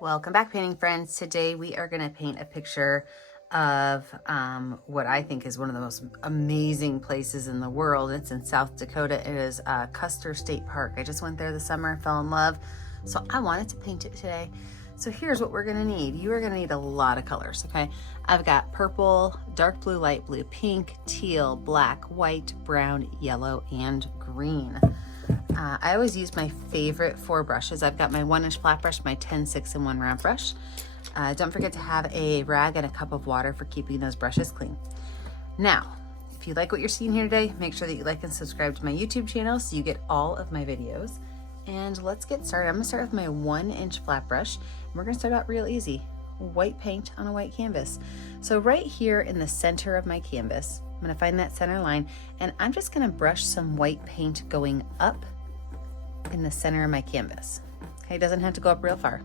Welcome back, painting friends. Today we are going to paint a picture of what I think is one of the most amazing places in the world. It's in South Dakota. It is Custer State Park. I just went there this summer, fell in love, so I wanted to paint it today. So here's what we're going to need. You are going to need a lot of colors, okay? I've got purple, dark blue, light blue, pink, teal, black, white, brown, yellow, and green. I always use my favorite 4 brushes. I've got my 1-inch flat brush, my 10, 6, and 1 round brush. Don't forget to have a rag and a cup of water for keeping those brushes clean. Now, if you like what you're seeing here today, make sure that you like and subscribe to my YouTube channel so you get all of my videos. And let's get started. I'm gonna start with my 1-inch flat brush. And we're gonna start out real easy. White paint on a white canvas. So right here in the center of my canvas, I'm gonna find that center line, and I'm just gonna brush some white paint going up in the center of my canvas. Okay, it doesn't have to go up real far.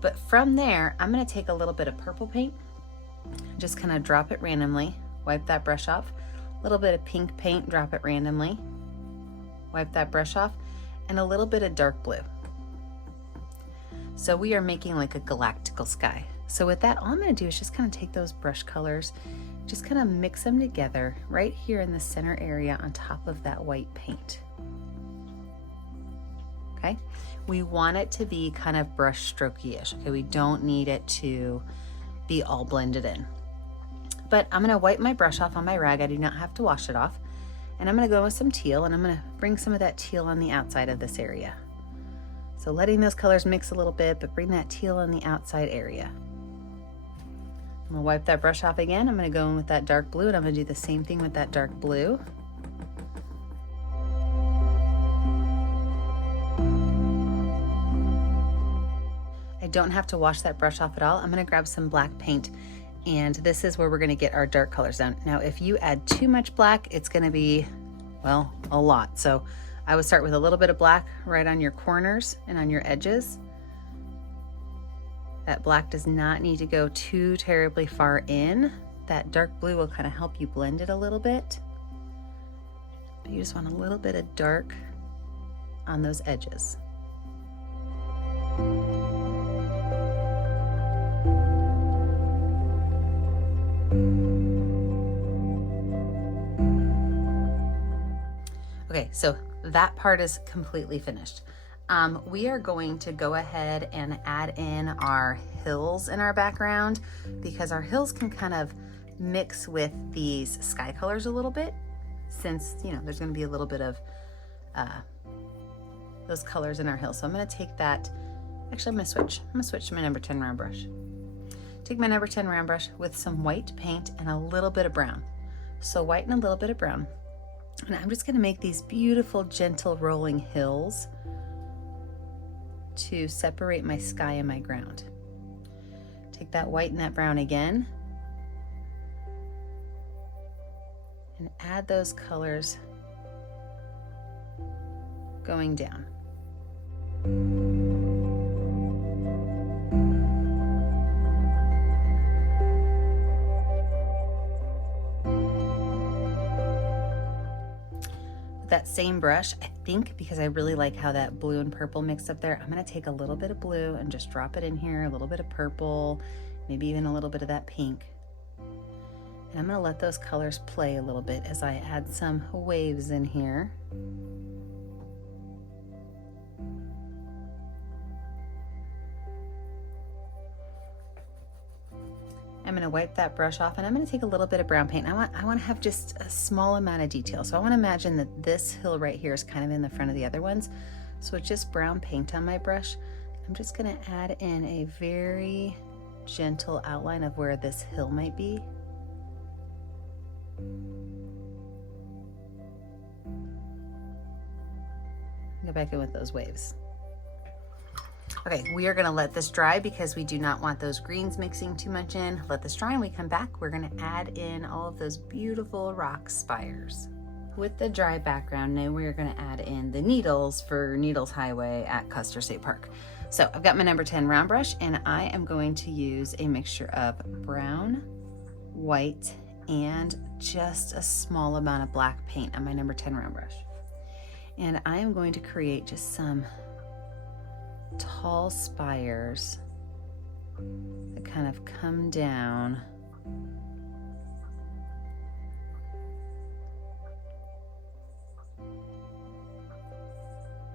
But from there, I'm gonna take a little bit of purple paint, just kind of drop it randomly, wipe that brush off. A little bit of pink paint, drop it randomly, wipe that brush off, and a little bit of dark blue. So we are making like a galactical sky. So with that, all I'm gonna do is just kind of take those brush colors, just kind of mix them together right here in the center area on top of that white paint. Okay, we want it to be kind of brush strokey-ish. Okay, we don't need it to be all blended in. But I'm gonna wipe my brush off on my rag. I do not have to wash it off. And I'm gonna go with some teal, and I'm gonna bring some of that teal on the outside of this area. So letting those colors mix a little bit, but bring that teal on the outside area. I'm gonna wipe that brush off again. I'm gonna go in with that dark blue, and I'm gonna do the same thing with that dark blue. I don't have to wash that brush off at all. I'm gonna grab some black paint, and this is where we're gonna get our dark colors down. Now, if you add too much black, it's gonna be, well, a lot. So I would start with a little bit of black right on your corners and on your edges. That black does not need to go too terribly far in. That dark blue will kind of help you blend it a little bit. But you just want a little bit of dark on those edges. Okay, so that part is completely finished. We are going to go ahead and add in our hills in our background, because our hills can kind of mix with these sky colors a little bit, since, you know, there's going to be a little bit of those colors in our hills. So I'm going to take that. Actually, I'm going to switch to my number 10 round brush. Take my number 10 round brush with some white paint and a little bit of brown. So white and a little bit of brown. And I'm just going to make these beautiful, gentle rolling hills to separate my sky and my ground. Take that white and that brown again, and add those colors going down. That same brush, I think, because I really like how that blue and purple mixed up there, I'm gonna take a little bit of blue and just drop it in here, a little bit of purple, maybe even a little bit of that pink. And I'm gonna let those colors play a little bit as I add some waves in here. I'm going to wipe that brush off, and I'm going to take a little bit of brown paint. I want to have just a small amount of detail. So I want to imagine that this hill right here is kind of in the front of the other ones. So with just brown paint on my brush, I'm just going to add in a very gentle outline of where this hill might be. Go back in with those waves. Okay, we are gonna let this dry because we do not want those greens mixing too much in. Let this dry, and we come back, we're gonna add in all of those beautiful rock spires. With the dry background, now we're gonna add in the needles for Needles Highway at Custer State Park. So I've got my number 10 round brush, and I am going to use a mixture of brown, white, and just a small amount of black paint on my number 10 round brush. And I am going to create just some tall spires that kind of come down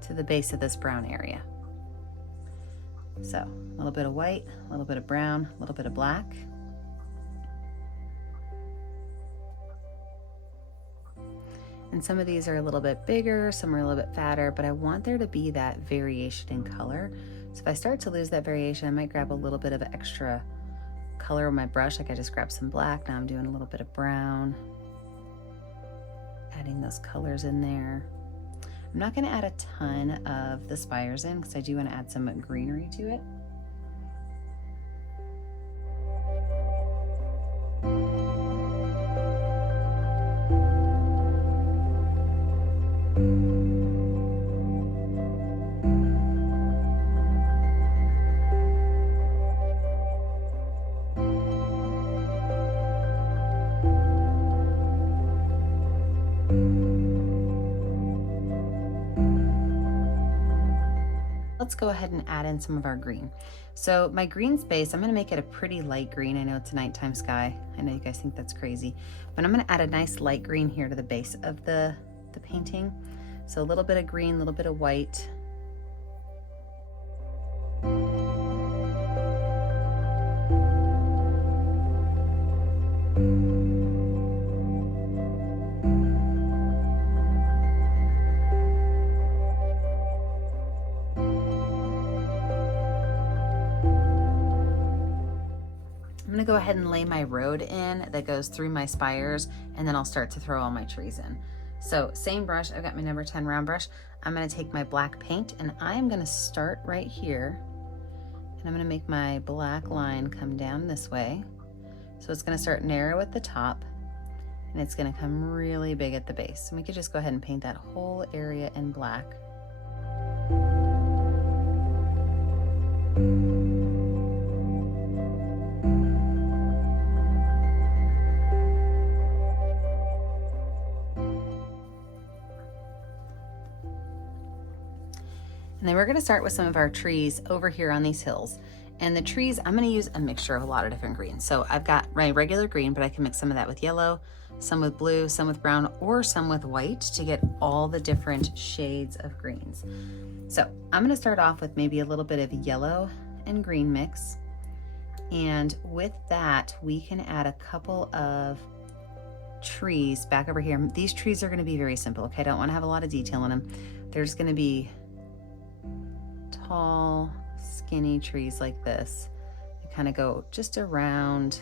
to the base of this brown area. So a little bit of white, a little bit of brown, a little bit of black. And some of these are a little bit bigger, some are a little bit fatter, but I want there to be that variation in color. So if I start to lose that variation, I might grab a little bit of extra color with my brush. Like I just grabbed some black, now I'm doing a little bit of brown, adding those colors in there. I'm not gonna add a ton of the spires in because I do wanna add some greenery to it. Let's go ahead and add in some of our green. So my green space, I'm gonna make it a pretty light green. I know it's a nighttime sky. I know you guys think that's crazy, but I'm gonna add a nice light green here to the base of the painting. So a little bit of green, a little bit of white. I'm gonna go ahead and lay my road in that goes through my spires, and then I'll start to throw all my trees in. So same brush, I've got my number 10 round brush. I'm gonna take my black paint and I'm gonna start right here, and I'm gonna make my black line come down this way. So it's gonna start narrow at the top and it's gonna come really big at the base. And we could just go ahead and paint that whole area in black. And then we're gonna start with some of our trees over here on these hills. And the trees, I'm gonna use a mixture of a lot of different greens. So I've got my regular green, but I can mix some of that with yellow, some with blue, some with brown, or some with white to get all the different shades of greens. So I'm gonna start off with maybe a little bit of yellow and green mix. And with that, we can add a couple of trees back over here. These trees are gonna be very simple, okay? I don't wanna have a lot of detail in them. They're just gonna be tall, skinny trees like this. They kind of go just around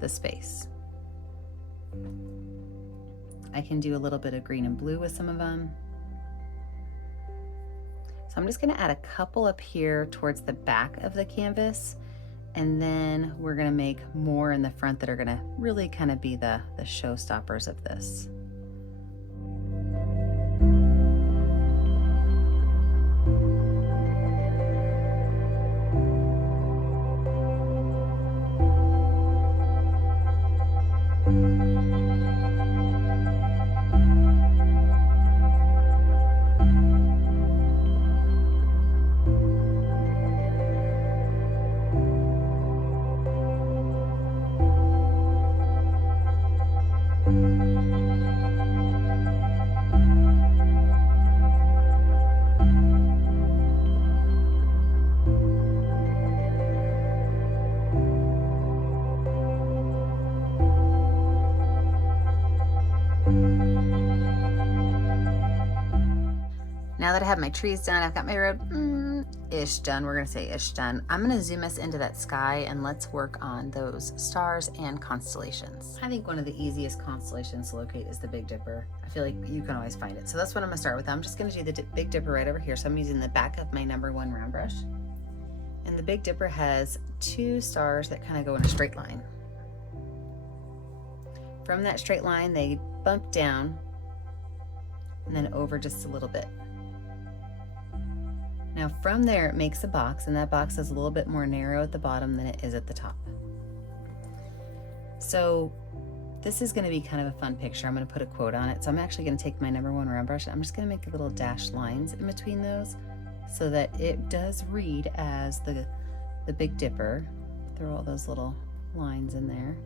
the space. I can do a little bit of green and blue with some of them. So I'm just gonna add a couple up here towards the back of the canvas, and then we're gonna make more in the front that are gonna really kind of be the showstoppers of this. Now that I have my trees done, I've got my road ish done. We're gonna say ish done. I'm gonna zoom us into that sky and let's work on those stars and constellations. I think one of the easiest constellations to locate is the Big Dipper. I feel like you can always find it. So that's what I'm gonna start with. I'm just gonna do the Big Dipper right over here. So I'm using the back of my number 1 round brush. And the Big Dipper has 2 stars that kind of go in a straight line. From that straight line, they bump down and then over just a little bit. Now from there, it makes a box, and that box is a little bit more narrow at the bottom than it is at the top. So this is going to be kind of a fun picture. I'm going to put a quote on it. So I'm actually going to take my #1 round brush. I'm just going to make little dashed lines in between those so that it does read as the Big Dipper. Throw all those little lines in there.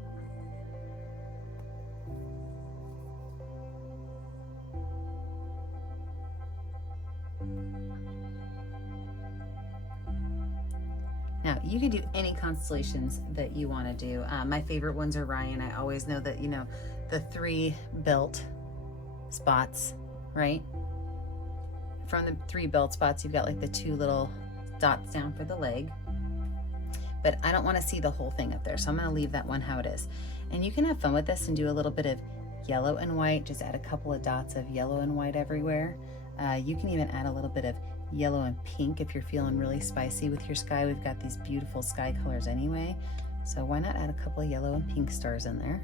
Now, you can do any constellations that you want to do. My favorite ones are Ryan. I always know that, you know, the 3 belt spots, right? From the 3 belt spots, you've got like the 2 little dots down for the leg. But I don't want to see the whole thing up there, so I'm going to leave that one how it is. And you can have fun with this and do a little bit of yellow and white. Just add a couple of dots of yellow and white everywhere. You can even add a little bit of yellow and pink if you're feeling really spicy with your sky. We've got these beautiful sky colors anyway, so why not add a couple of yellow and pink stars in there.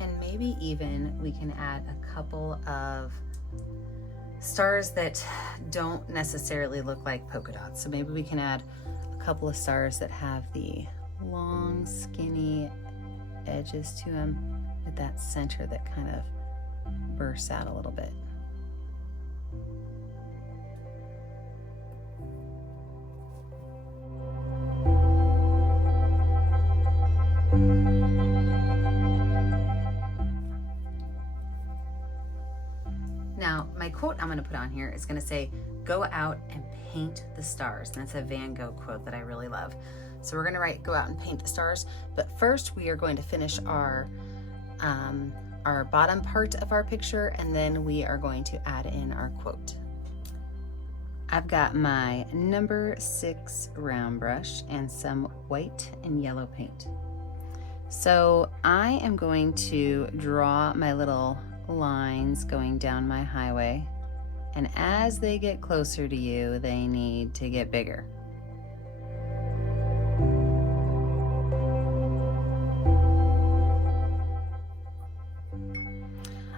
And maybe even we can add a couple of stars that don't necessarily look like polka dots. So maybe we can add a couple of stars that have the long, skinny edges to them with that center that kind of bursts out a little bit. Now, my quote I'm going to put on here is going to say, "Go out and paint the stars." And that's a Van Gogh quote that I really love. So we're going to write, "Go out and paint the stars." But first we are going to finish our bottom part of our picture, and then we are going to add in our quote. I've got my #6 round brush and some white and yellow paint. So I am going to draw my little lines going down my highway, and as they get closer to you, they need to get bigger.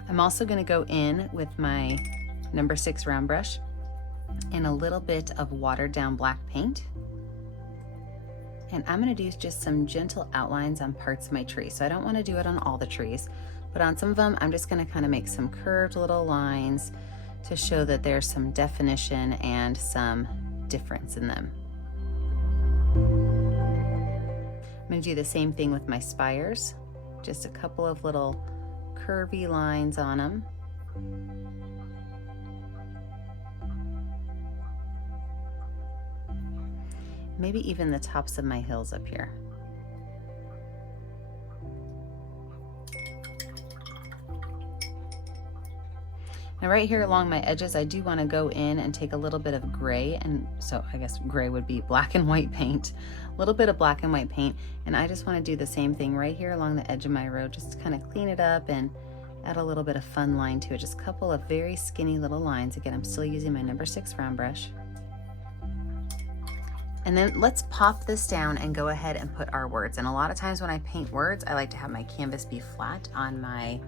I'm also going to go in with my #6 round brush and a little bit of watered down black paint, and I'm going to do just some gentle outlines on parts of my tree. So I don't want to do it on all the trees, but on some of them, I'm just going to kind of make some curved little lines to show that there's some definition and some difference in them. I'm going to do the same thing with my spires, just a couple of little curvy lines on them. Maybe even the tops of my hills up here. Now right here along my edges, I do want to go in and take a little bit of gray, and so I guess gray would be black and white paint, a little bit of black and white paint, and I just want to do the same thing right here along the edge of my road, just to kind of clean it up and add a little bit of fun line to it, just a couple of very skinny little lines. Again, I'm still using my #6 round brush. And then let's pop this down and go ahead and put our words. And a lot of times when I paint words, I like to have my canvas be flat on my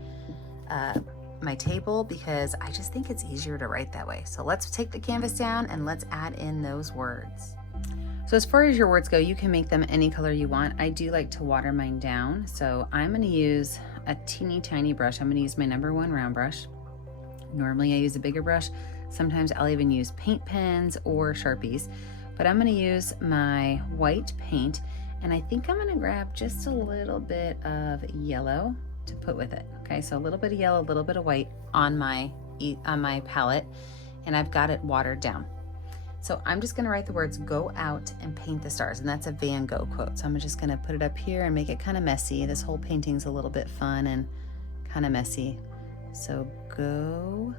my table, because I just think it's easier to write that way. So let's take the canvas down and let's add in those words. So as far as your words go, you can make them any color you want. I do like to water mine down, so I'm going to use a teeny tiny brush. I'm going to use my #1 round brush. Normally I use a bigger brush. Sometimes I'll even use paint pens or Sharpies, but I'm going to use my white paint, and I think I'm going to grab just a little bit of yellow to put with it. Okay, so a little bit of yellow, a little bit of white on my palette, and I've got it watered down. So I'm just going to write the words, "Go out and paint the stars," and that's a Van Gogh quote. So I'm just going to put it up here and make it kind of messy. This whole painting's a little bit fun and kind of messy. So go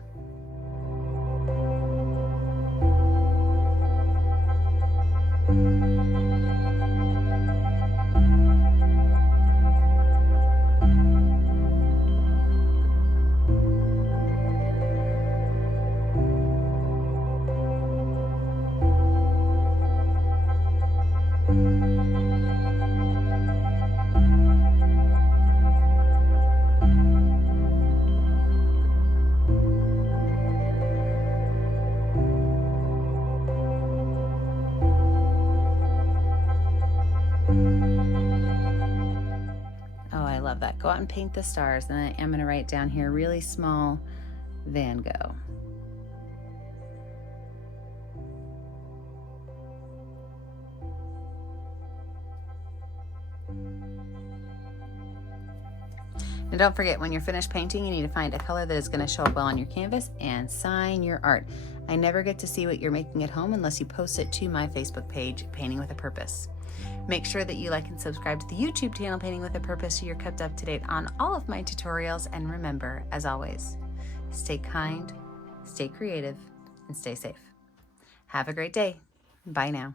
go out and paint the stars. And I'm going to write down here really small, Van Gogh. Now don't forget, when you're finished painting, you need to find a color that is going to show up well on your canvas and sign your art. I never get to see what you're making at home unless you post it to my Facebook page, Painting with a Purpose. Make sure that you like and subscribe to the YouTube channel, Painting with a Purpose, so you're kept up to date on all of my tutorials. And remember, as always, stay kind, stay creative, and stay safe. Have a great day. Bye now.